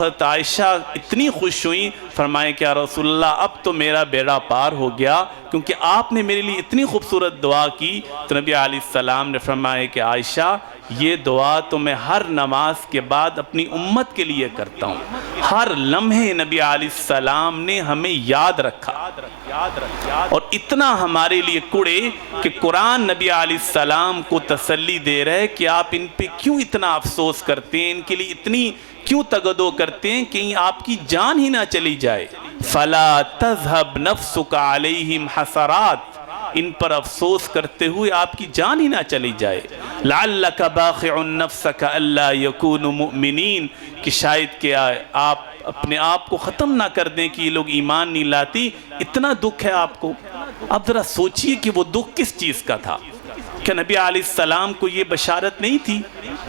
حضرت عائشہ اتنی خوش ہوئیں، فرمائے کہ یا رسول اللہ اب تو میرا بیڑا پار ہو گیا، کیونکہ آپ نے میرے لیے اتنی خوبصورت دعا کی۔ تو نبی علیہ السلام نے فرمایا کہ عائشہ یہ دعا تو میں ہر نماز کے بعد اپنی امت کے لیے کرتا ہوں۔ ہر لمحے نبی علیہ السلام نے ہمیں یاد رکھا، اور اتنا ہمارے لیے کڑے کہ قرآن نبی علیہ السلام کو تسلی دے رہے کہ آپ ان پہ کیوں اتنا افسوس کرتے ہیں، ان کے لیے اتنی کیوں تگدو کرتے ہیں، کہیں آپ کی جان ہی نہ چلی جائے۔ فَلَا تَذْهَبْ نَفْسُكَ عَلَيْهِمْ حَسَرَاتٍ، ان پر افسوس کرتے ہوئے آپ کی جان ہی نہ چلی جائے۔ لَعَلَّكَ بَاخِعٌ نَفْسَكَ أَلَّا يَكُونُ مُؤْمِنِينَ، کہ شاید کہ آپ اپنے آپ کو ختم نہ کر دیں کہ یہ لوگ ایمان نہیں لاتی، اتنا دکھ ہے آپ کو۔ اب ذرا سوچئے کہ وہ دکھ کس چیز کا تھا؟ کہ نبی علیہ السلام کو یہ بشارت نہیں تھی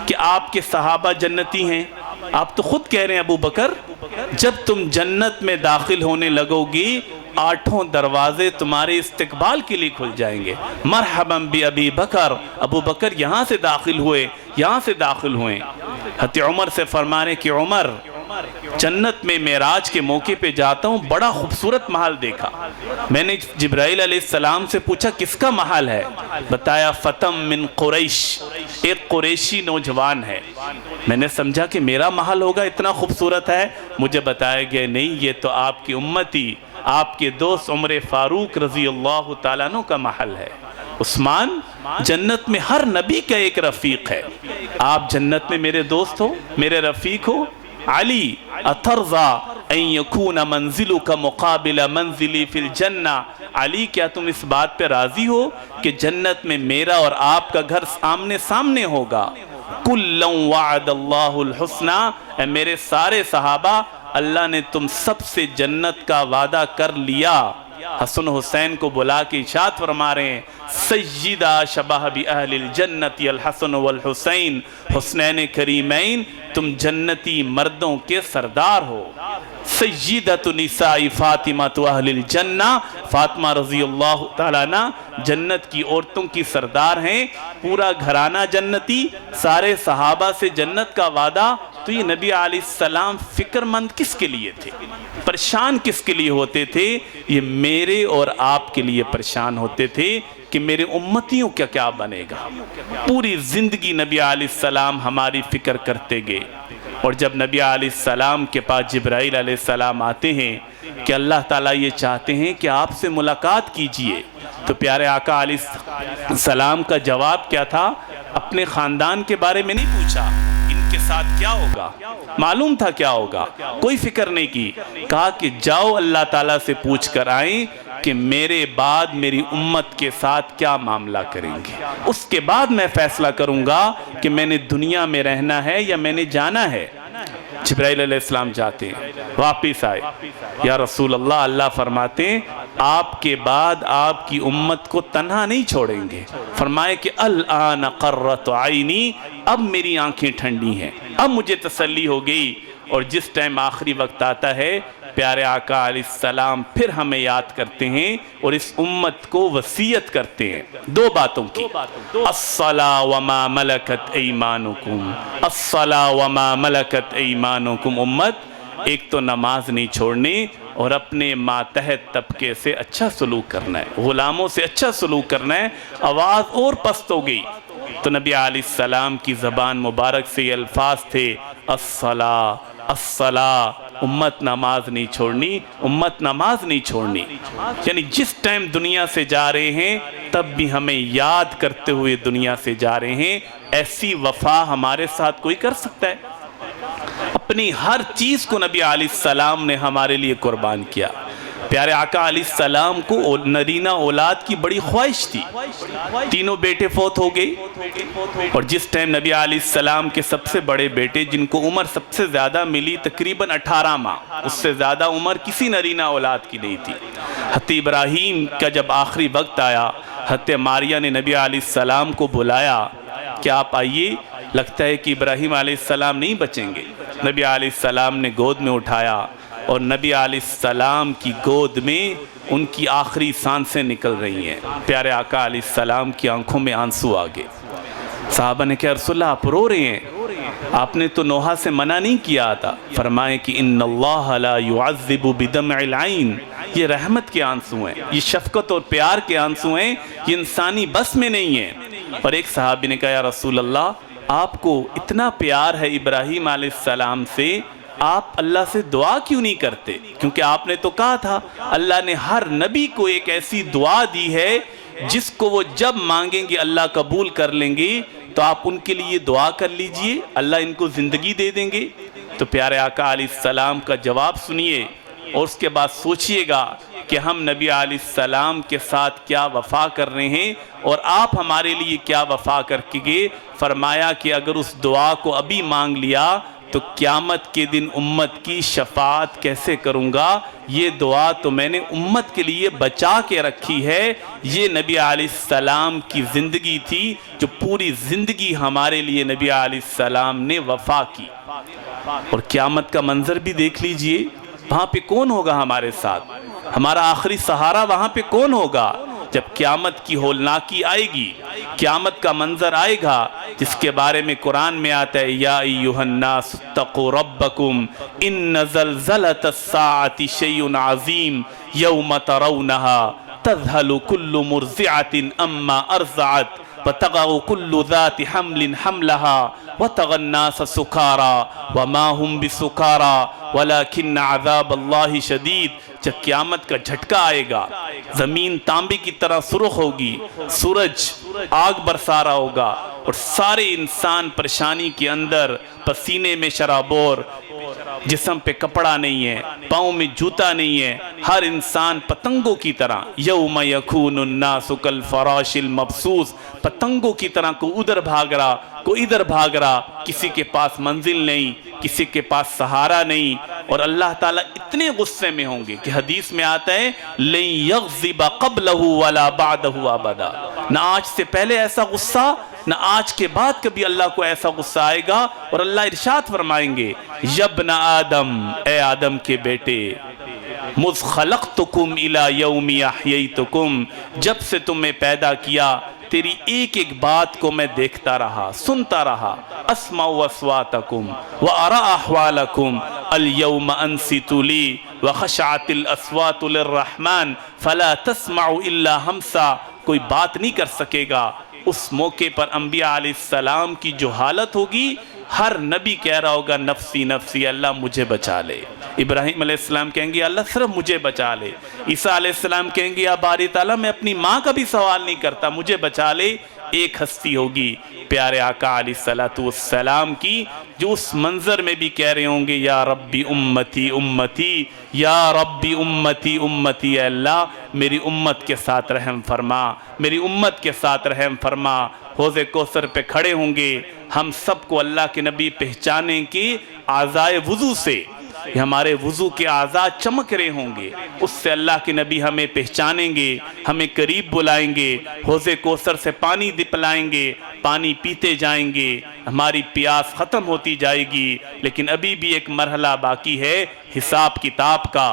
کہ آپ کے صحابہ جنتی ہیں؟ آپ تو خود کہہ رہے ہیں ابو بکر، جب تم جنت میں داخل ہونے لگو گی 8 دروازے تمہارے استقبال کے لیے کھل جائیں گے۔ مرحباً بی بکر، ابو بکر یہاں سے داخل ہوئے، یہاں سے داخل ہوئے۔ حضرت عمر سے فرمانے کہ عمر جنت میں معراج کے موقع پہ جاتا ہوں، بڑا خوبصورت محل دیکھا۔ میں نے جبرائیل علیہ السلام سے پوچھا کس کا محل ہے؟ بتایا فتم من قریش، ایک قریشی نوجوان ہے۔ میں نے سمجھا کہ میرا محل ہوگا، اتنا خوبصورت ہے۔ مجھے بتایا گیا نہیں، یہ تو آپ کی امتی، آپ کے دوست عمر فاروق رضی اللہ تعالیٰ عنہ کا محل ہے۔ عثمان جنت میں ہر نبی کا ایک رفیق ہے، آپ جنت میں میرے دوست ہو، میرے رفیق ہو۔ علی اترضا ان یکون منزلک مقابل منزلی فی الجنہ، علی کیا تم اس بات پہ راضی ہو کہ جنت میں میرا اور آپ کا گھر آمنے سامنے ہوگا؟ کُلًا وعد اللہ الحسنہ، اے میرے سارے صحابہ اللہ نے تم سب سے جنت کا وعدہ کر لیا۔ حسن حسین کو بلا کے ارشاد فرما رہے ہیں سیدہ شباب اہل الجنت الحسن والحسین، حسنین کریمین تم جنتی مردوں کے سردار ہو۔ سیدۃ نساء فاطمہ اہل الجنہ، فاطمہ رضی اللہ تعالیٰ عنہ جنت کی عورتوں کی سردار ہیں۔ پورا گھرانہ جنتی، سارے صحابہ سے جنت کا وعدہ۔ تو یہ نبی علیہ السلام فکر مند کس کے لیے تھے؟ پریشان کس کے لیے ہوتے تھے؟ یہ میرے اور آپ کے لیے پریشان ہوتے تھے کہ میرے امتیوں کا کیا بنے گا۔ پوری زندگی نبی علیہ السلام ہماری فکر کرتے گئے، اور جب نبی علیہ السلام کے پاس جبرائیل علیہ السلام آتے ہیں کہ اللہ تعالیٰ یہ چاہتے ہیں کہ آپ سے ملاقات کیجئے، تو پیارے آقا علیہ السلام کا جواب کیا تھا؟ اپنے خاندان کے بارے میں نہیں پوچھا، ان کے ساتھ کیا ہوگا، معلوم تھا کیا ہوگا، کوئی فکر نہیں کی۔ کہا کہ جاؤ اللہ تعالیٰ سے پوچھ کر آئیں کہ میرے بعد میری امت کے ساتھ کیا معاملہ کریں گے، اس کے بعد میں فیصلہ کروں گا کہ میں نے دنیا میں رہنا ہے یا میں نے جانا ہے۔ جبرائیل علیہ السلام جاتے ہیں، واپس آئے، یا رسول اللہ، اللہ فرماتے ہیں آپ کے بعد آپ کی امت کو تنہا نہیں چھوڑیں گے۔ فرمائے کہ الآن قرۃ عینی، اب میری آنکھیں ٹھنڈی ہیں، اب مجھے تسلی ہو گئی۔ اور جس ٹائم آخری وقت آتا ہے، پیارے آقا علیہ السلام پھر ہمیں یاد کرتے ہیں اور اس امت کو وصیت کرتے ہیں 2 باتوں کی، الصلاۃ وما ملکت ایمانکم، الصلاۃ وما ملکت ایمانکم۔ امت ایک تو نماز نہیں چھوڑنی، اور اپنے ماتحت طبقے سے اچھا سلوک کرنا ہے، غلاموں سے اچھا سلوک کرنا ہے۔ آواز اور پست ہو گئی تو نبی علیہ السلام کی زبان مبارک سے یہ الفاظ تھے الصلاۃ الصلاۃ، امت نماز نہیں چھوڑنی، امت نماز نہیں چھوڑنی۔ یعنی جس ٹائم دنیا سے جا رہے ہیں تب بھی ہمیں یاد کرتے ہوئے دنیا سے جا رہے ہیں۔ ایسی وفا ہمارے ساتھ کوئی کر سکتا ہے؟ اپنی ہر چیز کو نبی علیہ السلام نے ہمارے لیے قربان کیا۔ پیارے آقا علیہ السلام کو نرینہ اولاد کی بڑی خواہش تھی، 3 بیٹے فوت ہو گئے، اور جس ٹائم نبی علیہ السلام کے سب سے بڑے بیٹے جن کو عمر سب سے زیادہ ملی تقریباً 18 ماہ، اس سے زیادہ عمر کسی نرینہ اولاد کی نہیں تھی۔ حضرت ابراہیم کا جب آخری وقت آیا، حضرت ماریہ نے نبی علیہ السلام کو بلایا کہ آپ آئیے، لگتا ہے کہ ابراہیم علیہ السلام نہیں بچیں گے۔ نبی علیہ السلام نے گود میں اٹھایا، اور نبی علیہ السلام کی گود میں ان کی آخری سانسیں نکل رہی ہیں۔ پیارے آقا علیہ السلام کی آنکھوں میں آنسو آ گئے۔ صحابہ نے کہا رسول اللہ آپ رو رہے ہیں؟ آپ نے تو نوحہ سے منع نہیں کیا تھا، فرمائے کہ ان اللہ لا يعذب بدمع العین، یہ رحمت کے آنسو ہیں، یہ شفقت اور پیار کے آنسو ہیں، یہ انسانی بس میں نہیں ہیں۔ اور ایک صحابی نے کہا یا رسول اللہ آپ کو اتنا پیار ہے ابراہیم علیہ السلام سے، آپ اللہ سے دعا کیوں نہیں کرتے؟ کیونکہ آپ نے تو کہا تھا اللہ نے ہر نبی کو ایک ایسی دعا دی ہے جس کو وہ جب مانگیں گے اللہ قبول کر لیں گے، تو آپ ان کے لیے دعا کر لیجئے، اللہ ان کو زندگی دے دیں گے۔ تو پیارے آقا علیہ السلام کا جواب سنیے اور اس کے بعد سوچئے گا کہ ہم نبی علیہ السلام کے ساتھ کیا وفا کر رہے ہیں اور آپ ہمارے لیے کیا وفا کر کے گئے۔ فرمایا کہ اگر اس دعا کو ابھی مانگ لیا تو قیامت کے دن امت کی شفاعت کیسے کروں گا؟ یہ دعا تو میں نے امت کے لیے بچا کے رکھی ہے۔ یہ نبی علیہ السلام کی زندگی تھی جو پوری زندگی ہمارے لیے نبی علیہ السلام نے وفا کی۔ اور قیامت کا منظر بھی دیکھ لیجئے، وہاں پہ کون ہوگا ہمارے ساتھ؟ ہمارا آخری سہارا وہاں پہ کون ہوگا؟ جب قیامت کی ہولناکی آئے گی، قیامت کا منظر آئے گا جس کے بارے میں قرآن میں آتا ہے یا ایھا الناس اتقوا ربکم ان زلزلۃ الساعۃ شیء عظیم یوم ترونها تذہل کل مرضعۃ اما ارضعت وتضع كل ذات حمل حملها وترى الناس سكارى وما هم بسكارى ولكن عذاب اللہ شدید۔ جب قیامت کا جھٹکا آئے گا، زمین تانبے کی طرح سرخ ہوگی، سورج آگ برسا رہا ہوگا اور سارے انسان پریشانی کے اندر، پسینے میں شرابور، جسم پہ کپڑا نہیں ہے، پاؤں میں جوتا نہیں ہے، ہر انسان پتنگوں کی طرح یوم یکون الناس کالفراش المبثوث، پتنگوں کی طرح کو ادھر بھاگ رہا، کو ادھر بھاگ رہا، کسی کے پاس منزل نہیں، کسی کے پاس سہارا نہیں۔ اور اللہ تعالیٰ اتنے غصے میں ہوں گے کہ حدیث میں آتا ہے لن یغضب قبلہ ولا بعدہ ابدا، نہ آج سے پہلے ایسا غصہ، نہ آج کے بعد کبھی اللہ کو ایسا غصہ آئے گا۔ اور اللہ ارشاد فرمائیں گے یبن آدم، اے آدم کے بیٹے، مذ خلقتکم الی یوم احییتکم، جب سے تمہیں پیدا کیا تیری ایک ایک بات کو میں دیکھتا رہا، سنتا رہا، اسمع اصواتکم وارى احوالکم اليوم انصت لی وخشعت الاصوات للرحمن فلا تسمع الا ہمسا، کوئی بات نہیں کر سکے گا۔ اس موقع پر انبیاء علیہ السلام کی جو حالت ہوگی، ہر نبی کہہ رہا ہوگا نفسی نفسی، اللہ مجھے بچا لے۔ ابراہیم علیہ السلام کہیں گے اللہ صرف مجھے بچا لے۔ عیسیٰ علیہ السلام کہیں گے یا باری تعالیٰ میں اپنی ماں کا بھی سوال نہیں کرتا، مجھے بچا لے۔ ایک ہستی ہوگی پیارے آقا علیہ السلام کی جو اس منظر میں بھی کہہ رہے ہوں گے یا ربی امتی امتی، یا ربی امتی امتی، اے اللہ میری امت کے ساتھ رحم فرما، میری امت کے ساتھ رحم فرما۔ حوض کوثر پہ کھڑے ہوں گے، ہم سب کو اللہ کے نبی پہچانیں کہ اعضائے وضو سے، یہ ہمارے وضو کے اعضاء چمک رہے ہوں گے، اس سے اللہ کے نبی ہمیں پہچانیں گے، ہمیں قریب بلائیں گے، حوض کوثر سے پانی پلائیں گے، پانی پیتے جائیں گے، ہماری پیاس ختم ہوتی جائے گی۔ لیکن ابھی بھی ایک مرحلہ باقی ہے حساب کتاب کا،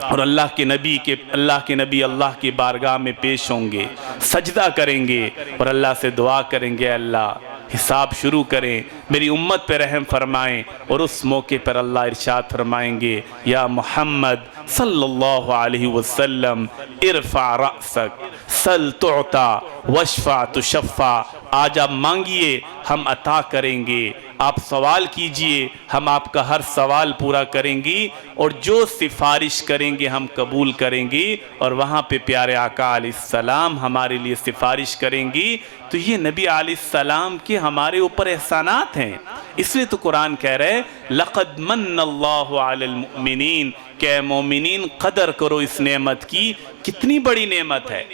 اور اللہ کے نبی اللہ کی بارگاہ میں پیش ہوں گے، سجدہ کریں گے اور اللہ سے دعا کریں گے اللہ حساب شروع کریں، میری امت پہ رحم فرمائیں۔ اور اس موقع پر اللہ ارشاد فرمائیں گے یا محمد صلی اللہ علیہ وسلم ارفع رأسک سل تعطا واشفع تشفع، آج آپ مانگیے ہم عطا کریں گے، آپ سوال کیجئے ہم آپ کا ہر سوال پورا کریں گی، اور جو سفارش کریں گے ہم قبول کریں گی۔ اور وہاں پہ پیارے آقا علیہ السلام ہمارے لیے سفارش کریں گی۔ تو یہ نبی علیہ السلام کے ہمارے اوپر احسانات ہیں، اس لیے تو قرآن کہہ رہے لقد من اللہ علی المؤمنین، کہ مومنین قدر کرو اس نعمت کی۔ کتنی بڑی نعمت ہے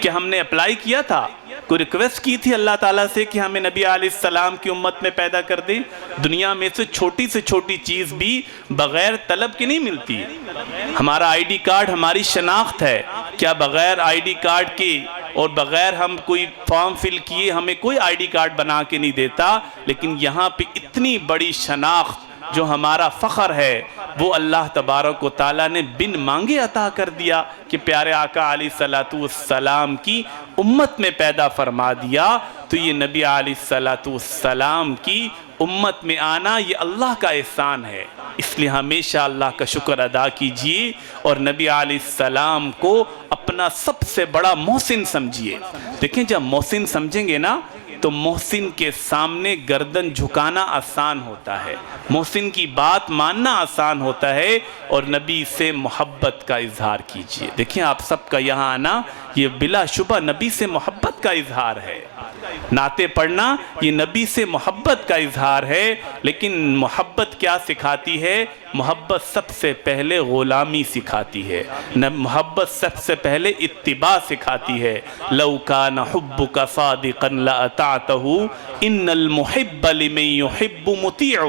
کہ ہم نے اپلائی کیا تھا، کوئی ریکویسٹ کی تھی اللہ تعالیٰ سے کہ ہمیں نبی علیہ السلام کی امت میں پیدا کر دیں؟ دنیا میں سے چھوٹی چیز بھی بغیر طلب کے نہیں ملتی۔ ہمارا آئی ڈی کارڈ ہماری شناخت ہے، کیا بغیر آئی ڈی کارڈ کے اور بغیر ہم کوئی فارم فل کیے ہمیں کوئی آئی ڈی کارڈ بنا کے نہیں دیتا؟ لیکن یہاں پہ اتنی بڑی شناخت جو ہمارا فخر ہے وہ اللہ تبارک و تعالیٰ نے بن مانگے عطا کر دیا کہ پیارے آقا علیہ السلام کی امت میں پیدا فرما دیا. تو یہ نبی علیہ السلام کی امت میں آنا یہ اللہ کا احسان ہے. اس لیے ہمیشہ اللہ کا شکر ادا کیجئے اور نبی علیہ السلام کو اپنا سب سے بڑا محسن سمجھیے. دیکھیں جب محسن سمجھیں گے نا تو محسن کے سامنے گردن جھکانا آسان ہوتا ہے, محسن کی بات ماننا آسان ہوتا ہے, اور نبی سے محبت کا اظہار کیجئے. دیکھیں آپ سب کا یہاں آنا یہ بلا شبہ نبی سے محبت کا اظہار ہے. نعتیں پڑھنا یہ نبی سے محبت کا اظہار ہے. لیکن محبت کیا سکھاتی ہے؟ محبت سب سے پہلے غلامی سکھاتی ہے, محبت سب سے پہلے اتباع سکھاتی ہے. لو کان حبک صادقا لأطعته ان المحب لمن يحب مطیع.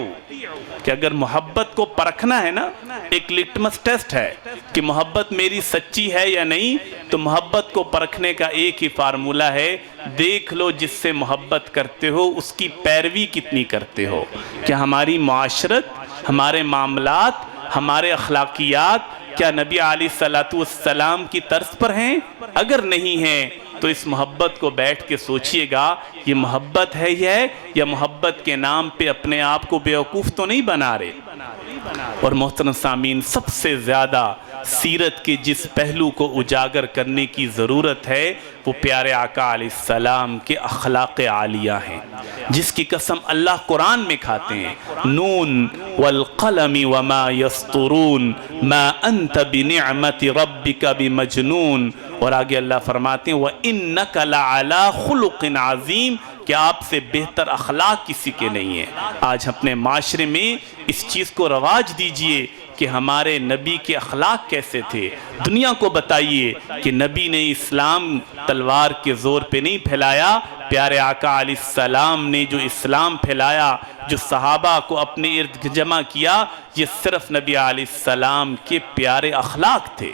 کہ اگر محبت کو پرکھنا ہے نا, ایک لٹمس ٹیسٹ ہے کہ محبت میری سچی ہے یا نہیں, تو محبت کو پرکھنے کا ایک ہی فارمولہ ہے, دیکھ لو جس سے محبت کرتے ہو اس کی پیروی کتنی کرتے ہو. کیا ہماری معاشرت, ہمارے معاملات, ہمارے اخلاقیات کیا نبی علیہ السلام کی طرز پر ہیں؟ اگر نہیں ہیں تو اس محبت کو بیٹھ کے سوچئے گا یہ محبت ہے یا محبت کے نام پہ اپنے آپ کو بیوقوف تو نہیں بنا رہے. اور محترم سامعین, سب سے زیادہ سیرت کے جس پہلو کو اجاگر کرنے کی ضرورت ہے وہ پیارے آقا علیہ السلام کے اخلاق عالیہ ہیں, جس کی قسم اللہ قرآن میں کھاتے ہیں. نون والقلم وما یسطرون ما انت بنعمت ربک بمجنون. اور آگے اللہ فرماتے ہیں وَإِنَّكَ لَعَلَىٰ خُلُقٍ عَظِيمٍ, کہ آپ سے بہتر اخلاق کسی کے نہیں ہیں. آج اپنے معاشرے میں اس چیز کو رواج دیجئے کہ ہمارے نبی کے اخلاق کیسے تھے. دنیا کو بتائیے کہ نبی نے اسلام تلوار کے زور پہ نہیں پھیلایا. پیارے آقا علیہ السلام نے جو اسلام پھیلایا, جو صحابہ کو اپنے ارد جمع کیا, یہ صرف نبی علیہ السلام کے پیارے اخلاق تھے.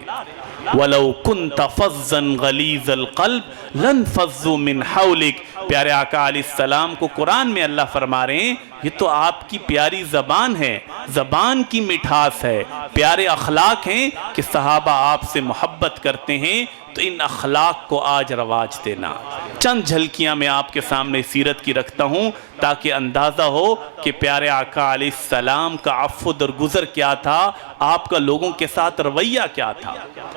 وَلَوْ كُنْتَ فَظًّا غَلِيظَ الْقَلْبِ لَانْفَضُّوا مِنْ حَوْلِكَ. پیارے آقا علیہ السلام کو قرآن میں اللہ فرما رہے ہیں یہ تو آپ کی پیاری زبان ہے, زبان کی مٹھاس ہے, پیارے اخلاق ہیں کہ صحابہ آپ سے محبت کرتے ہیں. تو ان اخلاق کو آج رواج دینا. چند جھلکیاں میں آپ کے سامنے سیرت کی رکھتا ہوں تاکہ اندازہ ہو کہ پیارے آقا علیہ السلام کا عفو درگزر کیا تھا, آپ کا لوگوں کے ساتھ رویہ کیا تھا.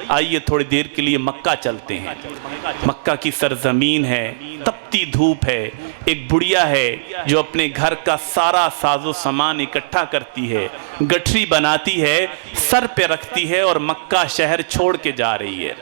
آئیے تھوڑی دیر کے لیے مکہ چلتے ہیں. مکہ کی سرزمین ہے, تپتی دھوپ ہے, ایک بڑیا ہے جو اپنے گھر کا سارا ساز و سامان اکٹھا کرتی ہے, گٹھری بناتی ہے, سر پہ رکھتی ہے اور مکہ شہر چھوڑ کے جا رہی ہے.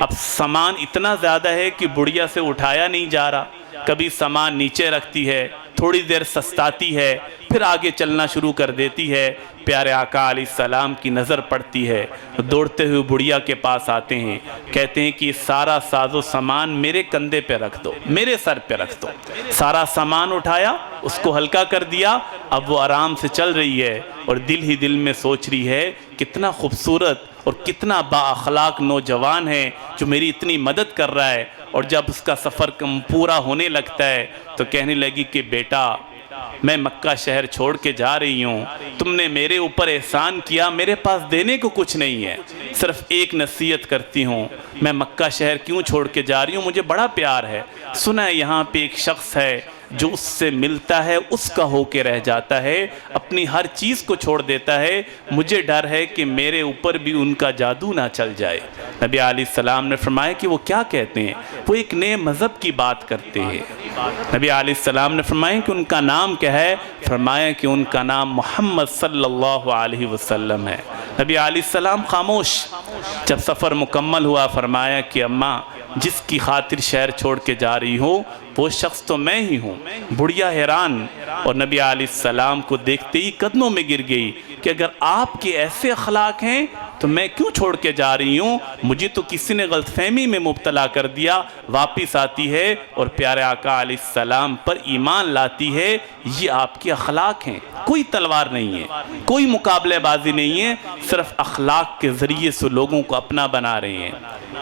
اب سامان اتنا زیادہ ہے کہ بڑیا سے اٹھایا نہیں جا رہا. کبھی سامان نیچے رکھتی ہے, تھوڑی دیر سستاتی ہے, پھر آگے چلنا شروع کر دیتی ہے. پیارے آقا علیہ السلام کی نظر پڑتی ہے, دوڑتے ہوئے بڑیا کے پاس آتے ہیں, کہتے ہیں کہ سارا ساز و سامان میرے کندھے پہ رکھ دو, میرے سر پہ رکھ دو. سارا سامان اٹھایا, اس کو ہلکا کر دیا. اب وہ آرام سے چل رہی ہے اور دل ہی دل میں سوچ رہی ہے کتنا خوبصورت اور کتنا با اخلاق نوجوان ہے جو میری اتنی مدد کر رہا ہے. اور جب اس کا سفر پورا ہونے لگتا ہے تو کہنے لگی کہ بیٹا میں مکہ شہر چھوڑ کے جا رہی ہوں, تم نے میرے اوپر احسان کیا, میرے پاس دینے کو کچھ نہیں ہے, صرف ایک نصیحت کرتی ہوں, میں مکہ شہر کیوں چھوڑ کے جا رہی ہوں, مجھے بڑا پیار ہے, سنا ہے یہاں پہ ایک شخص ہے جو اس سے ملتا ہے اس کا ہو کے رہ جاتا ہے, اپنی ہر چیز کو چھوڑ دیتا ہے, مجھے ڈر ہے کہ میرے اوپر بھی ان کا جادو نہ چل جائے. نبی علیہ السلام نے فرمایا کہ وہ کیا کہتے ہیں, وہ ایک نئے مذہب کی بات کرتے ہیں. نبی علیہ السلام نے فرمایا کہ ان کا نام کیا ہے, فرمایا کہ ان کا نام محمد صلی اللہ علیہ وسلم ہے. نبی علیہ السلام خاموش. جب سفر مکمل ہوا فرمایا کہ اماں جس کی خاطر شہر چھوڑ کے جا رہی ہوں وہ شخص تو میں ہی ہوں. بڑھیا حیران اور نبی علیہ السلام کو دیکھتے ہی قدموں میں گر گئی کہ اگر آپ کے ایسے اخلاق ہیں تو میں کیوں چھوڑ کے جا رہی ہوں, مجھے تو کسی نے غلط فہمی میں مبتلا کر دیا. واپس آتی ہے اور پیارے آقا علیہ السلام پر ایمان لاتی ہے. یہ آپ کے اخلاق ہیں, کوئی تلوار نہیں ہے, کوئی مقابلے بازی نہیں ہے, صرف اخلاق کے ذریعے سے لوگوں کو اپنا بنا رہے ہیں.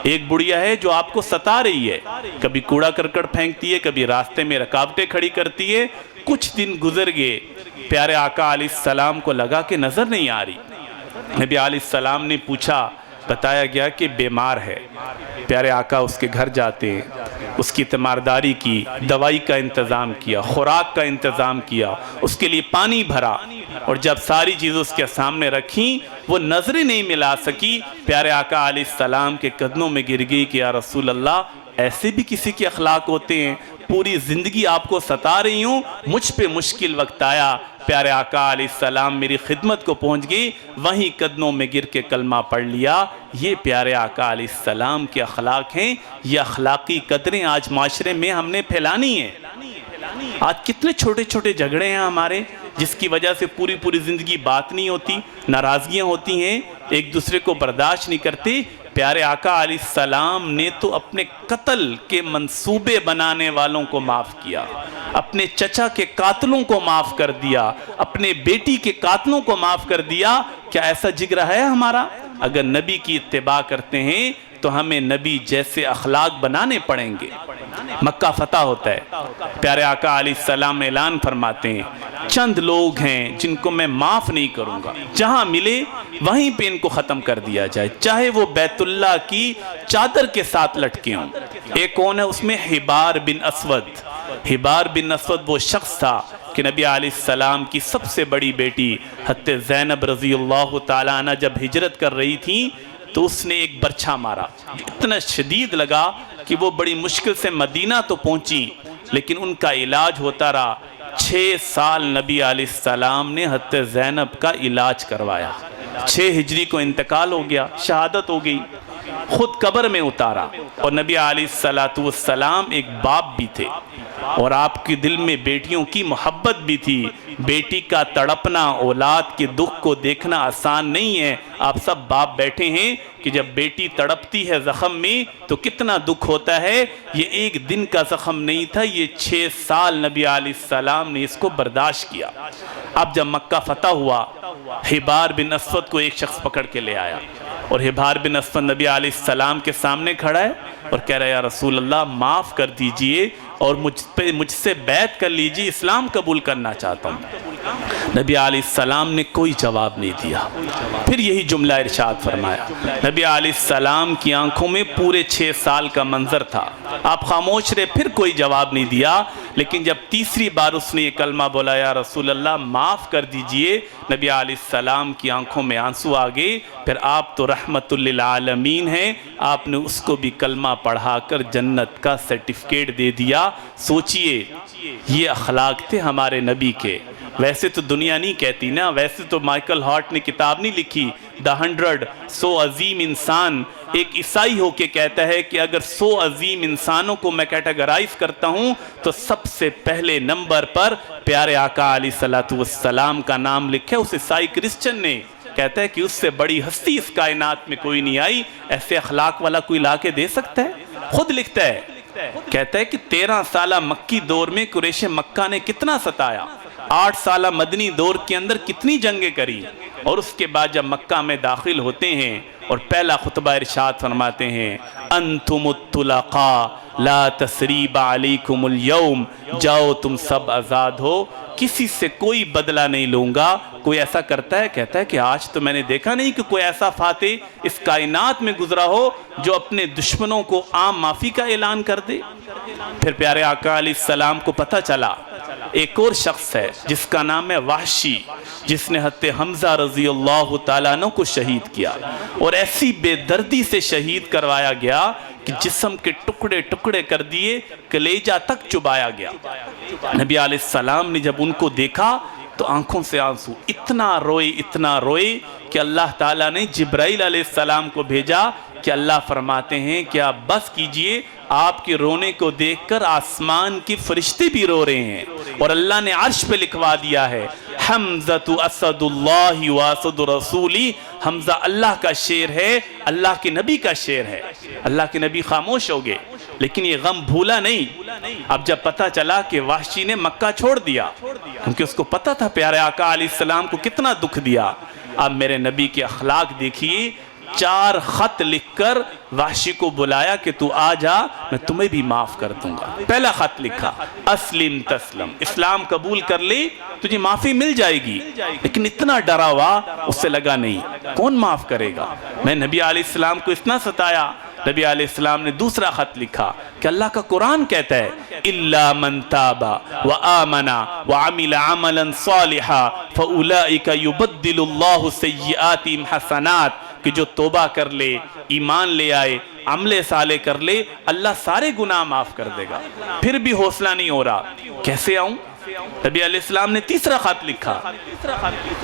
ایک بڑھیا ہے جو آپ کو ستا رہی ہے, کبھی کوڑا کرکٹ پھینکتی ہے, کبھی راستے میں رکاوٹیں کھڑی کرتی ہے, کچھ دن گزر گئے، پیارے آقا علیہ السلام کو لگا کہ نظر نہیں آ رہی۔ نبی علیہ السلام نے پوچھا، بتایا گیا کہ بیمار ہے۔ پیارے آقا اس کے گھر جاتے ہیں، اس کی تیمارداری کی، دوائی کا انتظام کیا، خوراک کا انتظام کیا، اس کے لیے پانی بھرا، اور جب ساری چیزیں اس کے سامنے رکھیں وہ نظریں نہیں ملا سکی۔ پیارے آقا علیہ السلام کے قدموں میں گر گئی کہ یا رسول اللہ، ایسے بھی کسی کے اخلاق ہوتے ہیں؟ پوری زندگی آپ کو ستا رہی ہوں، مجھ پہ مشکل وقت آیا، پیارے آقا علیہ السلام میری خدمت کو پہنچ گئی، وہیں قدموں میں گر کے کلمہ پڑھ لیا۔ یہ پیارے آقا علیہ السلام کے اخلاق ہیں۔ یہ اخلاقی قدریں آج معاشرے میں ہم نے پھیلانی ہیں۔ آج کتنے چھوٹے چھوٹے جھگڑے ہیں ہمارے، جس کی وجہ سے پوری زندگی بات نہیں ہوتی، ناراضگیاں ہوتی ہیں، ایک دوسرے کو برداشت نہیں کرتے۔ پیارے آقا علیہ السلام نے تو اپنے قتل کے منصوبے بنانے والوں کو معاف کیا، اپنے چچا کے قاتلوں کو معاف کر دیا، اپنے بیٹی کے قاتلوں کو معاف کر دیا۔ کیا ایسا جگر ہے ہمارا؟ اگر نبی کی اتباع کرتے ہیں تو ہمیں نبی جیسے اخلاق بنانے پڑیں گے۔ مکہ فتح ہوتا ہے، پیارے آقا علیہ السلام اعلان فرماتے ہیں، چند لوگ ہیں جن کو میں معاف نہیں کروں گا، جہاں ملے وہیں پہ ان کو ختم کر دیا جائے، چاہے وہ بیت اللہ کی چادر کے ساتھ لٹکے ہوں۔ ایک کون ہے اس میں؟ حبار بن اسود۔ حبار بن اسود وہ شخص تھا کہ نبی علیہ السلام کی سب سے بڑی بیٹی حضرت زینب رضی اللہ تعالیٰ عنہ جب ہجرت کر رہی تھی تو اس نے ایک برچھا مارا، اتنا شدید لگا کہ وہ بڑی مشکل سے مدینہ تو پہنچی، لیکن ان کا علاج ہوتا رہا۔ 6 سال نبی علیہ السلام نے حضرت زینب کا علاج کروایا۔ 6 ہجری کو انتقال ہو گیا، شہادت ہو گئی، خود قبر میں اتارا۔ اور نبی علیہ السلام ایک باپ بھی تھے، اور آپ کے دل میں بیٹیوں کی محبت بھی تھی۔ بیٹی کا تڑپنا، اولاد کے دکھ کو دیکھنا آسان نہیں ہے۔ آپ سب باپ بیٹھے ہیں کہ جب بیٹی تڑپتی ہے زخم میں تو کتنا دکھ ہوتا ہے۔ یہ ایک دن کا زخم نہیں تھا، یہ 6 سال نبی علیہ السلام نے اس کو برداشت کیا۔ اب جب مکہ فتح ہوا، حبار بن اسود کو ایک شخص پکڑ کے لے آیا، اور حبار بن اسود نبی علیہ السلام کے سامنے کھڑا ہے اور کہہ رہا ہے یا رسول اللہ معاف کر دیجئے اور مجھ سے بیعت کر لیجئے، اسلام قبول کرنا چاہتا ہوں۔ نبی علیہ السلام نے کوئی جواب نہیں دیا۔ پھر یہی جملہ ارشاد فرمایا۔ نبی علیہ السلام کی آنکھوں میں پورے 6 سال کا منظر تھا، آپ خاموش رہے، پھر کوئی جواب نہیں دیا۔ لیکن جب تیسری بار اس نے یہ کلمہ بولا یا رسول اللہ معاف کر دیجئے، نبی علیہ السلام کی آنکھوں میں آنسو آگئے۔ پھر آپ تو رحمت للعالمین ہیں، آپ نے اس کو بھی کلمہ پڑھا کر جنت کا سرٹیفکیٹ دے دیا۔ سوچئے یہ اخلاق تھے ہمارے نبی کے۔ ویسے تو دنیا نہیں کہتی نا، ویسے تو مائیکل ہارٹ نے کتاب نہیں لکھی The 100 100 عظیم انسان، ایک عیسائی ہو کے کہتا ہے کہ اگر 100 عظیم انسانوں کو میں کیٹیگرائز کرتا ہوں تو سب سے پہلے نمبر پر پیارے آقا علیہ السلام کا نام لکھا ہے اس عیسائی کرسچن نے۔ کہتا ہے کہ اس سے بڑی ہستی اس کائنات میں کوئی نہیں آئی، ایسے اخلاق والا کوئی لا کے دے سکتا ہے؟ خود لکھتا ہے، کہتا ہے کہ 13 سالہ مکی دور میں قریش مکہ نے کتنا ستایا، 8 سالہ مدنی دور کے اندر کتنی جنگیں کری، اور اس کے بعد جب مکہ میں داخل ہوتے ہیں اور پہلا خطبہ ارشاد فرماتے ہیں انتم الطلقاء لا تثریب علیکم اليوم، جاؤ تم سب آزاد ہو، کسی سے کوئی بدلہ نہیں لوں گا۔ کوئی ایسا کرتا ہے؟ کہتا ہے کہ آج تو میں نے دیکھا نہیں کہ کوئی ایسا فاتح اس کائنات میں گزرا ہو جو اپنے دشمنوں کو عام معافی کا اعلان کر دے۔ پھر پیارے آقا علیہ السلام کو پتہ چلا ایک اور شخص ہے جس کا نام ہے وحشی، جس نے حضرت حمزہ رضی اللہ تعالیٰ عنہ کو شہید کیا، اور ایسی بے دردی سے شہید کروایا گیا کہ جسم کے ٹکڑے ٹکڑے کر دیے، کلیجہ تک چبایا گیا۔ نبی علیہ السلام نے جب ان کو دیکھا تو آنکھوں سے آنسو، اتنا روئے کہ اللہ تعالیٰ نے جبرائیل علیہ السلام کو بھیجا کہ اللہ فرماتے ہیں کہ آپ بس کیجئے، آپ کے رونے کو دیکھ کر آسمان کی فرشتے بھی رو رہے ہیں، اور اللہ نے عرش پہ لکھوا دیا ہے حمزہ اسد اللہ واسد رسولی، حمزہ اللہ کا شیر ہے، اللہ کے نبی کا شیر ہے۔ اللہ کے نبی خاموش ہو گئے، لیکن یہ غم بھولا نہیں۔ اب جب پتہ چلا کہ وحشی نے مکہ چھوڑ دیا، کیونکہ اس کو پتہ تھا پیارے آقا علیہ السلام کو کتنا دکھ دیا۔ اب میرے نبی کے اخلاق دیکھیے، 4 خط لکھ کر وحشی کو بلایا کہ تو آ جا، میں تمہیں بھی معاف کر دوں گا۔ پہلا خط لکھا اسلم تسلم، اسلام قبول کر لے تجھے معافی مل جائے گی۔ لیکن اتنا ڈرا ہوا، اس سے لگا نہیں کون معاف کرے گا، میں نبی علیہ السلام کو اتنا ستایا۔ نبی علیہ السلام نے دوسرا خط لکھا کہ اللہ کا قرآن کہتا ہے إِلَّا مَن تَابَ وَآمَنَ وَعَمِلَ عَمَلًا صَالِحًا فَأُولَئِكَ يُبَدِّلُ اللَّهُ سَيِّئَاتِهِمْ حَسَنَاتٍ، کہ جو توبہ کر لے، ایمان لے آئے، عمل صالح کر لے، اللہ سارے گناہ معاف کر دے گا۔ پھر بھی حوصلہ نہیں ہو رہا، کیسے آؤں؟ نبی علیہ السلام نے تیسرا خط لکھا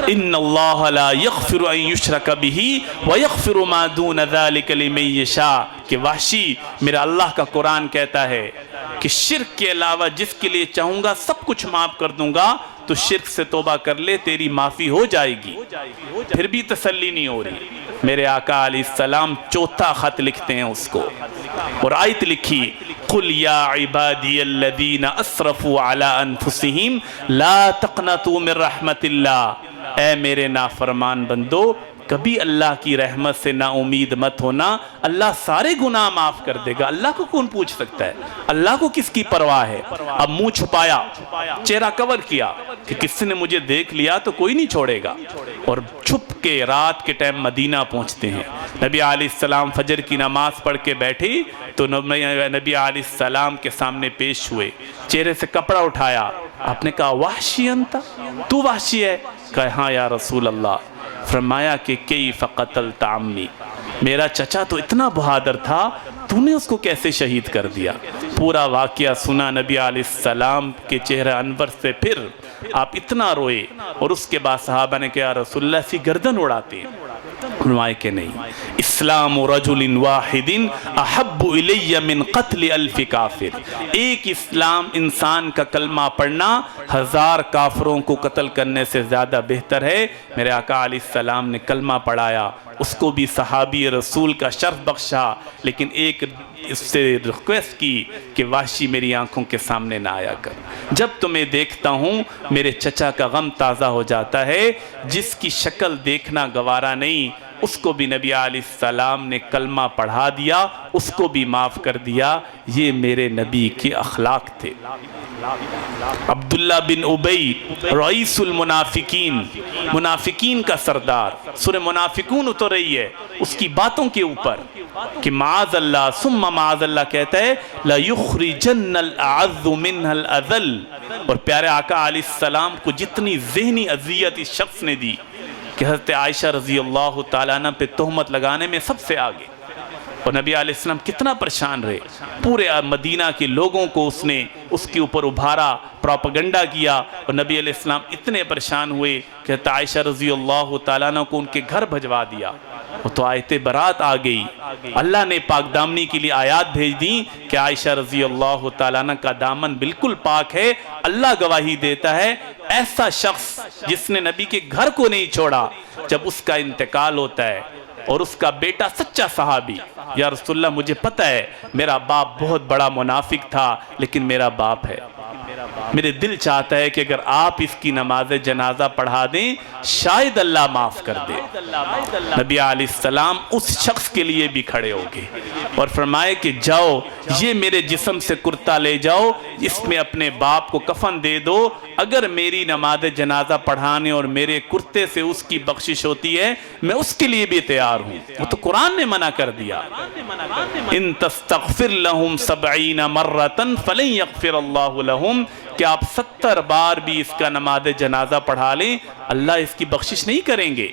ان اللہ لا یغفر ان یشرک بہ ویغفر ما دون ذلک لمن یشاء، کہ وحشی میرا اللہ کا قرآن کہتا ہے کہ شرک کے علاوہ جس کے لیے چاہوں گا سب کچھ معاف کر دوں گا، تو شرک سے توبہ کر لے تیری معافی ہو جائے گی۔ پھر بھی تسلی نہیں ہو رہی، میرے آقا علیہ السلام چوتھا خط لکھتے ہیں اس کو، اور آیت لکھی قُلْ يَا عِبَادِيَ الَّذِينَ أَسْرَفُوا عَلَىٰ أَنفُسِهِمْ لَا تَقْنَطُوا مِن رَحْمَةِ اللَّهِ، اے میرے نافرمان بندو کبھی اللہ کی رحمت سے نا امید مت ہونا، اللہ سارے گناہ معاف کر دے گا۔ اللہ کو کون پوچھ سکتا ہے، اللہ کو کس کی پرواہ ہے؟ اب منہ چھپایا، چہرہ کور کیا کہ کسی نے مجھے دیکھ لیا تو کوئی نہیں چھوڑے گا، اور چھپ کے رات کے ٹائم مدینہ پہنچتے ہیں۔ نبی علیہ السلام فجر کی نماز پڑھ کے بیٹھی تو نبی علیہ السلام کے سامنے پیش ہوئے، چہرے سے کپڑا اٹھایا، آپ نے کہا وحشی انتا، تو وحشی ہے؟ کہا ہاں یا رسول اللہ۔ فرمایا کہ کیف قتلت عمی، میرا چچا تو اتنا بہادر تھا، تو نے اس کو کیسے شہید کر دیا؟ پورا واقعہ سنا نبی علیہ السلام کے چہرہ انور سے، پھر آپ اتنا روئے، اور اس کے بعد صحابہ نے کہا رسول اللہ سی گردن اڑاتے ہیں؟ فرمائے کہ نہیں، اسلام رجل واحد احب الی من قتل الف کافر، ایک اسلام انسان کا کلمہ پڑھنا 1000 کافروں کو قتل کرنے سے زیادہ بہتر ہے۔ میرے آقا علیہ السلام نے کلمہ پڑھایا، اس کو بھی صحابی رسول کا شرف بخشا، لیکن ایک اس سے ریکویسٹ کی کہ وحشی میری آنکھوں کے سامنے نہ آیا کر، جب تمہیں دیکھتا ہوں میرے چچا کا غم تازہ ہو جاتا ہے، جس کی شکل دیکھنا گوارا نہیں، اس کو بھی نبی علیہ السلام نے کلمہ پڑھا دیا، اس کو بھی معاف کر دیا۔ یہ میرے نبی کے اخلاق تھے۔ عبداللہ بن ابی رئیس المنافقین، منافقین کا سردار، سورہ منافقون اتر رہی ہے اس کی باتوں کے اوپر کہ معاذ اللہ ثم معاذ اللہ کہتا ہے لَيُخْرِجَنَّ الْأَعَذُّ مِنْهَا الْأَذَلِّ، اور پیارے آقا علیہ السلام کو جتنی ذہنی اذیت اس شخص نے دی کہ حضرت عائشہ رضی اللہ تعالیٰ عنہ پہ تہمت لگانے میں سب سے آگے، اور نبی علیہ السلام کتنا پریشان رہے، پورے مدینہ کے لوگوں کو اس نے اس کے اوپر ابھارا، پروپیگنڈا کیا، اور نبی علیہ السلام اتنے پریشان ہوئے کہ حضرت عائشہ رضی اللہ تعالیٰ عنہ کو ان کے گھر بھجوا دیا۔ وہ تو آیت برات آ گئی، اللہ نے پاک دامنی کے لیے آیات بھیج دیں کہ عائشہ رضی اللہ تعالیٰ عنہ کا دامن بالکل پاک ہے، اللہ گواہی دیتا ہے ایسا شخص جس نے نبی کے گھر کو نہیں چھوڑا، جب اس کا انتقال ہوتا ہے اور اس کا بیٹا سچا صحابی، یا رسول اللہ مجھے پتہ ہے میرا باپ بہت بڑا منافق تھا لیکن میرا باپ ہے، میرے دل چاہتا ہے کہ اگر آپ اس کی نماز جنازہ پڑھا دیں شاید اللہ معاف کر دے۔ نبی علیہ السلام اس شخص کے لیے بھی کھڑے ہو گئے اور فرمائے کہ جاؤ یہ میرے جسم سے کرتا لے جاؤ، اس میں اپنے باپ کو کفن دے دو، اگر میری نماز جنازہ پڑھانے اور میرے کرتے سے اس کی بخشش ہوتی ہے میں اس کے لیے بھی تیار ہوں۔ وہ تو قرآن نے منع کر دیا، ان تستغفر لهم 70 مرة فلن يغفر اللہ لهم، کہ آپ 70 بار بھی اس کا نماز جنازہ پڑھا لیں اللہ اس کی بخشش نہیں کریں گے۔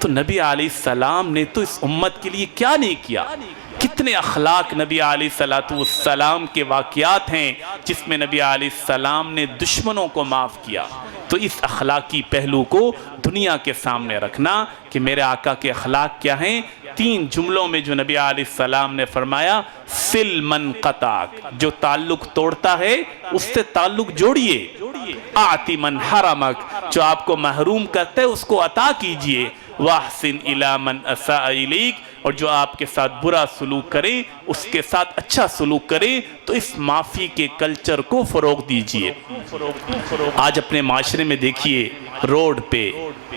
تو نبی علیہ السلام نے تو اس امت کے لیے کیا نہیں کیا، کتنے اخلاق نبی علیہ السلام کے واقعات ہیں جس میں نبی علیہ السلام نے دشمنوں کو معاف کیا۔ تو اس اخلاقی پہلو کو دنیا کے سامنے رکھنا کہ میرے آقا کے اخلاق کیا ہیں۔ 3 جملوں میں جو نبی علیہ السلام نے فرمایا سل من قطعک، جو تعلق توڑتا ہے اس سے تعلق جوڑیے، آتی من حرمک، جو آپ کو محروم کرتا ہے اس کو عطا کیجئے، واحسن الی من اساء الیک، اور جو آپ کے ساتھ برا سلوک کرے اس کے ساتھ اچھا سلوک کرے۔ تو اس معافی کے کلچر کو فروغ دیجئے۔ آج اپنے معاشرے میں دیکھیے روڈ پہ،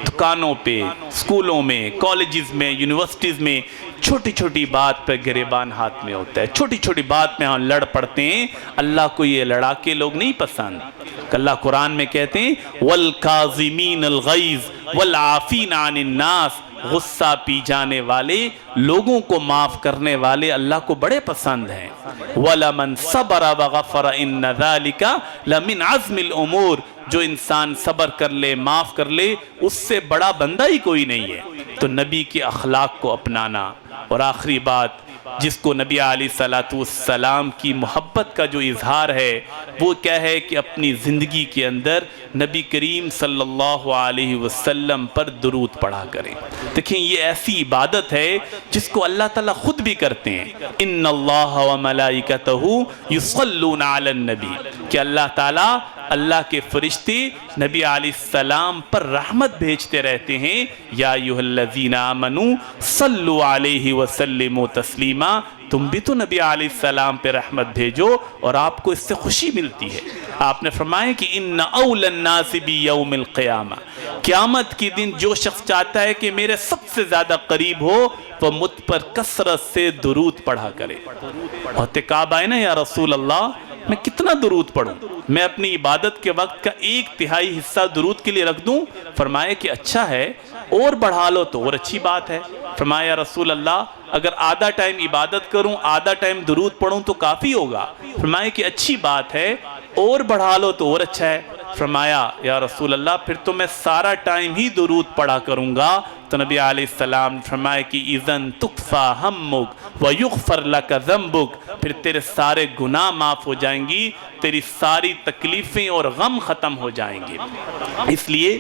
دکانوں پہ، اسکولوں میں، کالجز میں، یونیورسٹیز میں چھوٹی چھوٹی بات پہ گریبان ہاتھ میں ہوتا ہے، چھوٹی چھوٹی بات میں ہم لڑ پڑتے ہیں۔ اللہ کو یہ لڑاکے لوگ نہیں پسند۔ اللہ قرآن میں کہتے ہیں وَالْكَاظِمِينَ الْغَيْظَ وَالْعَافِينَ عَنِ النَّاسِ، غصہ پی جانے والے، لوگوں کو معاف کرنے والے اللہ کو بڑے پسند ہیں۔ وَلَمَنْ صَبَرَ وَغَفَرَ إِنَّ ذَلِكَ لَمِنْ عَزْمِ الْأُمُورِ، جو انسان صبر کر لے، معاف کر لے، اس سے بڑا بندہ ہی کوئی نہیں ہے۔ تو نبی کے اخلاق کو اپنانا۔ اور آخری بات جس کو نبی علیہ السلام کی محبت کا جو اظہار ہے وہ کیا ہے کہ اپنی زندگی کے اندر نبی کریم صلی اللہ علیہ وسلم پر درود پڑھا کریں۔ دیکھیں یہ ایسی عبادت ہے جس کو اللہ تعالیٰ خود بھی کرتے ہیں۔ ان اللہ و ملائکتہ یصلون علی النبی، کہ اللہ تعالیٰ، اللہ کے فرشتے نبی علیہ السلام پر رحمت بھیجتے رہتے ہیں۔ یا ایھا الذین آمنوا صلوا علیہ وسلموا تسلیما، تم بھی تو نبی علیہ السلام پہ رحمت بھیجو اور آپ کو اس سے خوشی ملتی ہے۔ آپ نے فرمایا کہ ان اولی الناس بیوم القیامہ، قیامت کے دن جو شخص چاہتا ہے کہ میرے سب سے زیادہ قریب ہو وہ مجھ پر کثرت سے درود پڑھا کرے۔ احتکاب آئے نا یا رسول اللہ میں کتنا درود پڑھوں، میں اپنی عبادت کے وقت کا 1/3 حصہ درود کے لیے رکھ دوں؟ فرمایا کہ اچھا ہے، اور بڑھا لو تو اور اچھی بات ہے۔ فرمایا یا رسول اللہ اگر آدھا ٹائم عبادت کروں، آدھا ٹائم درود پڑھوں تو کافی ہوگا۔ فرمایا کہ اچھی بات ہے، اور بڑھا لو تو اور اچھا ہے۔ فرمایا یا رسول اللہ پھر تو میں سارا ٹائم ہی درود پڑھا کروں گا۔ تو نبی علیہ السلام نے فرمایا کہ اذن تکفا ہمک ویغفر لک ذنبک، پھر تیرے سارے گناہ معاف ہو جائیں گی، تیری ساری تکلیفیں اور غم ختم ہو جائیں گے۔ اس لیے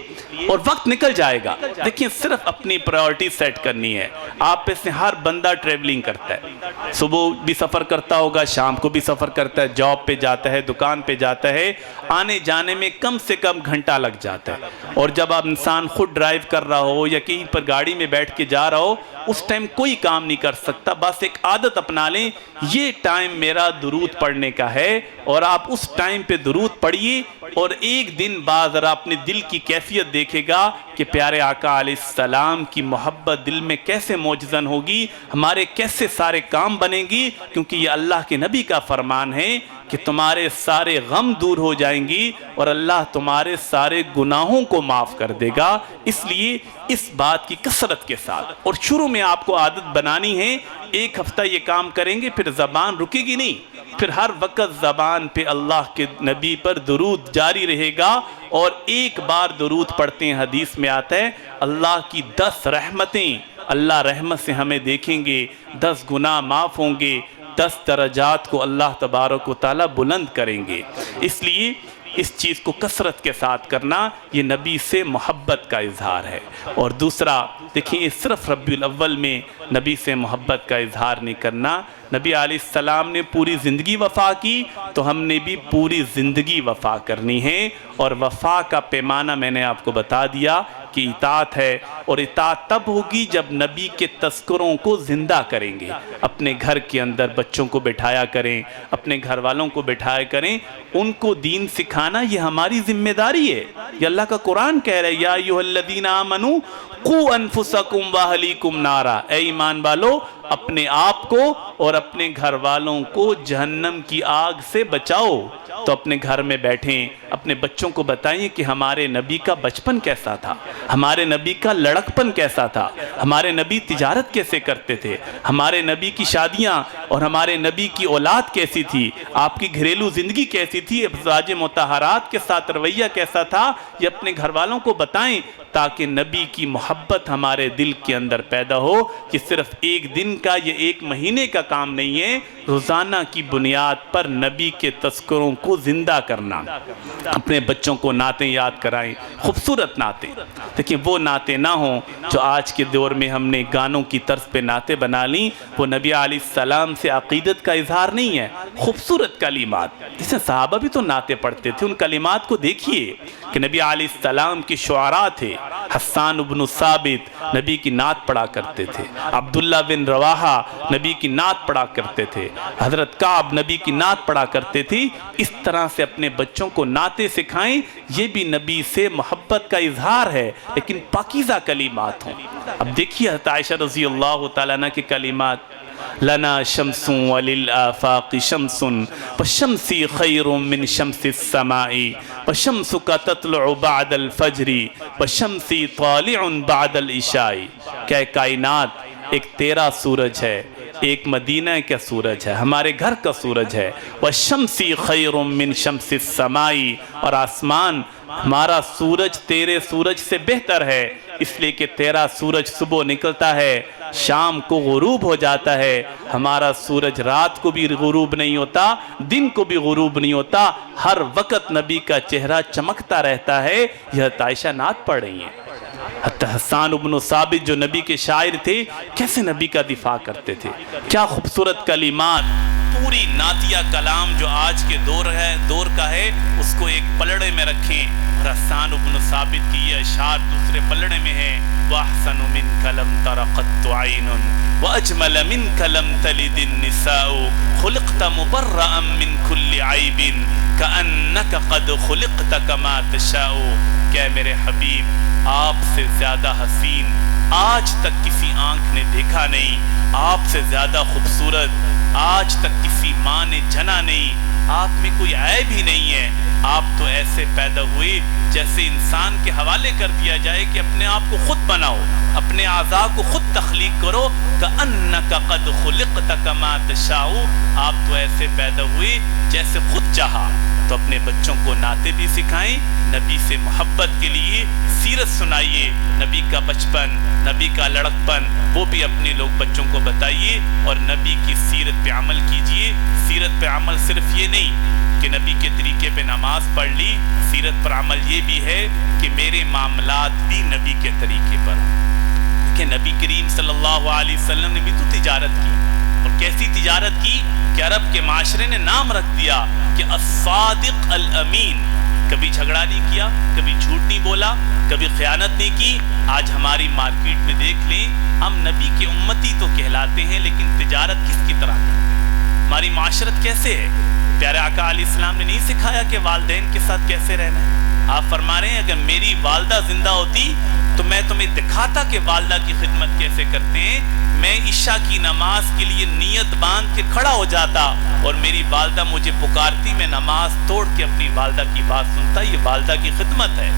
اور وقت نکل جائے گا۔ دیکھیں صرف اپنی پرائیورٹی سیٹ کرنی ہے۔ آپ میں سے ہر بندہ ٹریولنگ کرتا ہے، صبح بھی سفر کرتا ہوگا، شام کو بھی سفر کرتا ہے، جاب پہ جاتا ہے، دکان پہ جاتا ہے، آنے جانے میں کم سے کم گھنٹہ لگ جاتا ہے۔ اور جب آپ انسان خود ڈرائیو کر رہا ہو یا کہیں پر گاڑی میں بیٹھ کے جا رہا ہو، اس ٹائم کوئی کام نہیں کر سکتا، بس ایک عادت اپنا لیں، یہ ٹائم میرا درود پڑھنے کا ہے، اور آپ اس ٹائم پہ درود پڑھیے۔ اور ایک دن بعد ذرا اپنے دل کی کیفیت دیکھے گا کہ پیارے آقا علیہ السلام کی محبت دل میں کیسے موجزن ہوگی، ہمارے کیسے سارے کام بنیں گی، کیونکہ یہ اللہ کے نبی کا فرمان ہے کہ تمہارے سارے غم دور ہو جائیں گی اور اللہ تمہارے سارے گناہوں کو معاف کر دے گا۔ اس لیے اس بات کی کثرت کے ساتھ، اور شروع میں آپ کو عادت بنانی ہے، 1 ہفتہ یہ کام کریں گے پھر زبان رکے گی نہیں، پھر ہر وقت زبان پہ اللہ کے نبی پر درود جاری رہے گا۔ اور ایک بار درود پڑھتے ہیں، حدیث میں آتا ہے اللہ کی 10 رحمتیں، اللہ رحمت سے ہمیں دیکھیں گے، 10 گناہ معاف ہوں گے، 10 درجات کو اللہ تبارک و تعالیٰ بلند کریں گے۔ اس لیے اس چیز کو کثرت کے ساتھ کرنا یہ نبی سے محبت کا اظہار ہے۔ اور دوسرا دیکھیں یہ صرف ربیع الاول میں نبی سے محبت کا اظہار نہیں کرنا، نبی علیہ السلام نے پوری زندگی وفا کی تو ہم نے بھی پوری زندگی وفا کرنی ہے۔ اور وفا کا پیمانہ میں نے آپ کو بتا دیا کہ اطاعت ہے، اور اطاعت تب ہوگی جب نبی کے تذکروں کو زندہ کریں گے۔ اپنے گھر کے اندر بچوں کو بٹھایا کریں، اپنے گھر والوں کو بٹھایا کریں، ان کو دین سکھانا یہ ہماری ذمہ داری ہے۔ یہ اللہ کا قرآن کہہ رہا ہے یا ایھا الذین آمنوا قوا انفسکم واہلیکم نارا، اے ایمان والو اپنے آپ کو اور اپنے گھر والوں کو جہنم کی آگ سے بچاؤ۔ تو اپنے گھر میں بیٹھیں، اپنے بچوں کو بتائیں کہ ہمارے نبی کا بچپن کیسا تھا، ہمارے نبی کا لڑکپن کیسا تھا، ہمارے نبی تجارت کیسے کرتے تھے، ہمارے نبی کی شادیاں اور ہمارے نبی کی اولاد کیسی تھی، آپ کی گھریلو زندگی کیسی تھی، ازواج مطہرات کے ساتھ رویہ کیسا تھا، یہ اپنے گھر والوں کو بتائیں تاکہ نبی کی محبت ہمارے دل کے اندر پیدا ہو کہ صرف ایک دن کا یا 1 مہینے کا کام نہیں ہے، روزانہ کی بنیاد پر نبی کے تذکروں کو زندہ کرنا۔ اپنے بچوں کو نعتیں یاد کرائیں، خوبصورت نعتیں۔ دیکھیں وہ نعتیں نہ ہوں جو آج کے دور میں ہم نے گانوں کی طرز پہ نعتیں بنا لیں، وہ نبی علیہ السلام سے عقیدت کا اظہار نہیں ہے۔ خوبصورت کلمات، جیسے صحابہ بھی تو نعتیں پڑھتے تھے، ان کلمات کو دیکھیے کہ نبی علیہ السلام کی شعراء تھے، حسان بن ثابت نبی کی نعت پڑھا کرتے تھے، عبداللہ بن رواحہ نبی کی نعت پڑھا کرتے تھے، حضرت کعب نبی کی نعت پڑھا کرتے تھے۔ اس طرح سے اپنے بچوں کو نعتیں سکھائیں، یہ بھی نبی سے محبت کا اظہار ہے، لیکن پاکیزہ کلمات ہوں۔ اب دیکھیے حضرت عائشہ رضی اللہ تعالیٰ عنہ کے کلمات، لنا شمس وللآفاق شمس وشمسی خیر من شمس السماء وشمسک تطلع بعد الفجر وشمسی طالع بعد العشاء۔ کہ کائنات ایک تیرا سورج ہے، ایک مدینہ کا سورج ہے، ہمارے گھر کا سورج ہے، وشمسی خیر من شمس السماء، اور آسمان ہمارا سورج تیرے سورج سے بہتر ہے، اس لیے کہ تیرا سورج صبح نکلتا ہے، شام کو غروب ہو جاتا ہے، ہمارا سورج رات کو بھی غروب نہیں ہوتا، دن کو بھی غروب نہیں ہوتا، ہر وقت نبی کا چہرہ چمکتا رہتا ہے۔ یہ عائشہ نعت پڑھ رہی ہیں۔ حسان بن ثابت جو نبی کے شاعر تھے، کیسے نبی کا دفاع کرتے تھے، کیا خوبصورت کلمات۔ پوری نعتیہ کلام جو آج کے دور کا ہے، اس کو ایک پلڑے میں رکھیں، اور حسان بن ثابت کی یہ اشعار دوسرے پلڑے میں ہے، وَأَحْسَنُ مِنْكَ لَمْ تَرَ قَطُّ عَيْنٌ وَأَجْمَلَ مِنْكَ لَمْ تَلِدِ النِّسَاءُ خُلِقْتَ مُبَرَّأً مِنْ كُلِّ عَيْبٍ كَأَنَّكَ قَدْ خُلِقْتَ كَمَا تَشَاءُ۔ کہ میرے حبیب، آپ سے زیادہ حسین آج تک کسی آنکھ نے دیکھا نہیں، آپ سے زیادہ خوبصورت آج تک کسی ماں نے جنا نہیں، آپ میں کوئی عیب ہی نہیں ہے، آپ تو ایسے پیدا ہوئے جیسے انسان کے حوالے کر دیا جائے کہ اپنے آپ کو خود بناؤ، اپنے اعضاء کو خود تخلیق کرو، کَأَنَّكَ قَدْ خُلِقْتَ كَمَا تَشَاءُ، آپ تو ایسے پیدا ہوئے جیسے خود چاہا۔ تو اپنے بچوں کو نعتیں بھی سکھائیں، نبی سے محبت کے لیے سیرت سنائیے، نبی کا بچپن، نبی کا لڑکپن، وہ بھی اپنے لوگ بچوں کو بتائیے، اور نبی کی سیرت پہ عمل کیجئے۔ سیرت پہ عمل صرف یہ نہیں کہ نبی کے طریقے پہ نماز پڑھ لی، سیرت پر عمل یہ بھی ہے کہ میرے معاملات بھی نبی کے طریقے پر ہوں۔ کہ نبی کریم صلی اللہ علیہ وسلم نے بھی تو تجارت کی، اور کیسی تجارت کی کہ عرب کے معاشرے نے نام رکھ دیا کہ الصادق الامین۔ کبھی جھگڑا نہیں کیا، کبھی جھوٹ نہیں بولا، کبھی خیانت نہیں کی۔ آج ہماری مارکیٹ میں دیکھ لیں، ہم نبی کے امتی تو کہلاتے ہیں، لیکن تجارت کس کی طرح کرتے ہیں؟ ہماری معاشرت کیسے ہے؟ پیارے آقا علیہ السلام نے نہیں سکھایا کہ والدین کے ساتھ کیسے رہنا ہے۔ آپ فرما رہے ہیں اگر میری والدہ زندہ ہوتی تو میں تمہیں دکھاتا کہ والدہ کی خدمت کیسے کرتے ہیں۔ میں عشاء کی نماز کے لیے نیت باندھ کے کھڑا ہو جاتا، اور میری والدہ مجھے پکارتی، میں نماز توڑ کے اپنی والدہ کی بات سنتا۔ یہ والدہ کی خدمت ہے۔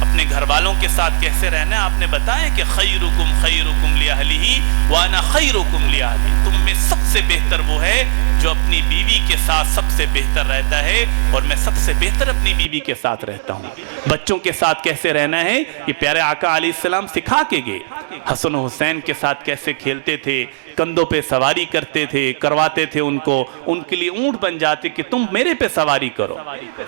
اپنے گھر والوں کے ساتھ کیسے رہنا ہے آپ نے بتایا کہ خیرکم خیرکم لأہلہ وانا خیرکم لأہلی۔ تم میں سب سے بہتر وہ ہے جو اپنی بیوی کے ساتھ سب سے بہتر رہتا ہے، اور میں سب سے بہتر اپنی بیوی کے ساتھ رہتا ہوں۔ بچوں کے ساتھ کیسے رہنا ہے یہ پیارے آقا علیہ السلام سکھا کے گئے۔ حسن و حسین کے ساتھ کیسے کھیلتے تھے، کندھوں پہ سواری کرتے تھے، کرواتے تھے ان کو، ان کے لیے اونٹ بن جاتے کہ تم میرے پہ سواری کرو۔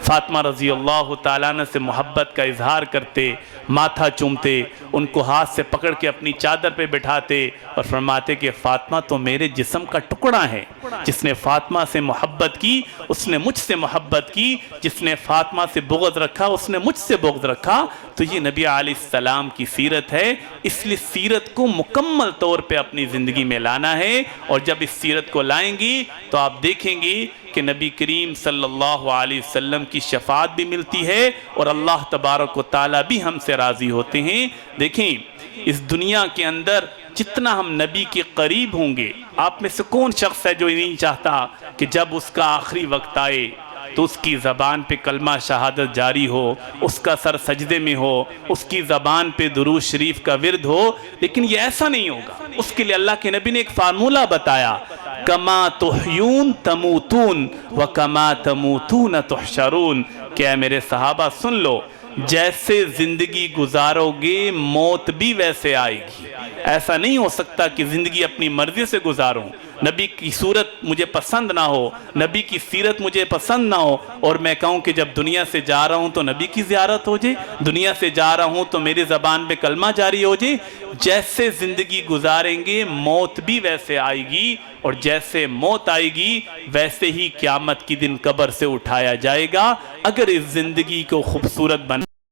فاطمہ رضی اللہ تعالیٰ عنہ سے محبت کا اظہار کرتے، ماتھا چومتے، ان کو ہاتھ سے پکڑ کے اپنی چادر پہ بٹھاتے، اور فرماتے کہ فاطمہ تو میرے جسم کا ٹکڑا ہے۔ جس نے فاطمہ سے محبت کی اس نے مجھ سے محبت کی، جس نے فاطمہ سے بغض رکھا اس نے مجھ سے بغض رکھا۔ تو یہ نبی علیہ السلام کی سیرت ہے، اس لیے سیرت کو مکمل طور پہ اپنی زندگی میں لانا ہے، اور جب اس سیرت کو لائیں گی تو آپ دیکھیں گی کہ نبی کریم صلی اللہ علیہ وسلم کی شفاعت بھی ملتی ہے، اور اللہ تبارک و تعالیٰ بھی ہم سے راضی ہوتے ہیں۔ دیکھیں اس دنیا کے اندر جتنا ہم نبی کے قریب ہوں گے، آپ میں سے کون شخص ہے جو نہیں چاہتا کہ جب اس کا آخری وقت آئے تو اس کی زبان پہ کلمہ شہادت جاری ہو، اس کا سر سجدے میں ہو، اس کی زبان پہ درود شریف کا ورد ہو؟ لیکن یہ ایسا نہیں ہوگا۔ اس کے لیے اللہ کے نبی نے ایک فارمولہ بتایا، کما تحیون تموتون وکما تموتون تحشرون۔ کہ اے میرے صحابہ سن لو، جیسے زندگی گزارو گے موت بھی ویسے آئے گی۔ ایسا نہیں ہو سکتا کہ زندگی اپنی مرضی سے گزاروں، نبی کی صورت مجھے پسند نہ ہو، نبی کی سیرت مجھے پسند نہ ہو، اور میں کہوں کہ جب دنیا سے جا رہا ہوں تو نبی کی زیارت ہو جائے، دنیا سے جا رہا ہوں تو میری زبان پہ کلمہ جاری ہو جائے۔ جیسے زندگی گزاریں گے موت بھی ویسے آئے گی، اور جیسے موت آئے گی ویسے ہی قیامت کی دن قبر سے اٹھایا جائے گا۔ اگر اس زندگی کو خوبصورت بنا